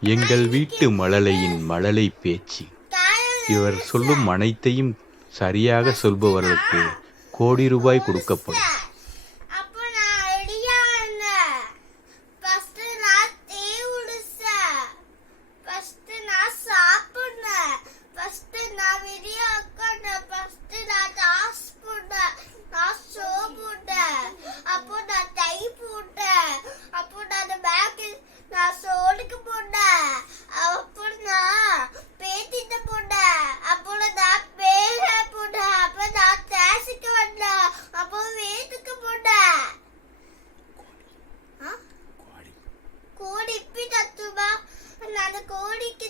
எங்கள் வீட்டு மழலையின் மழலை பேச்சு. இவர் சொல்லும் அனைத்தையும் சரியாக சொல்பவர்களுக்கு கோடி ரூபாய் கொடுக்கப்படும். கோடி இப்படி தத்துவா அந்த கோடிக்கு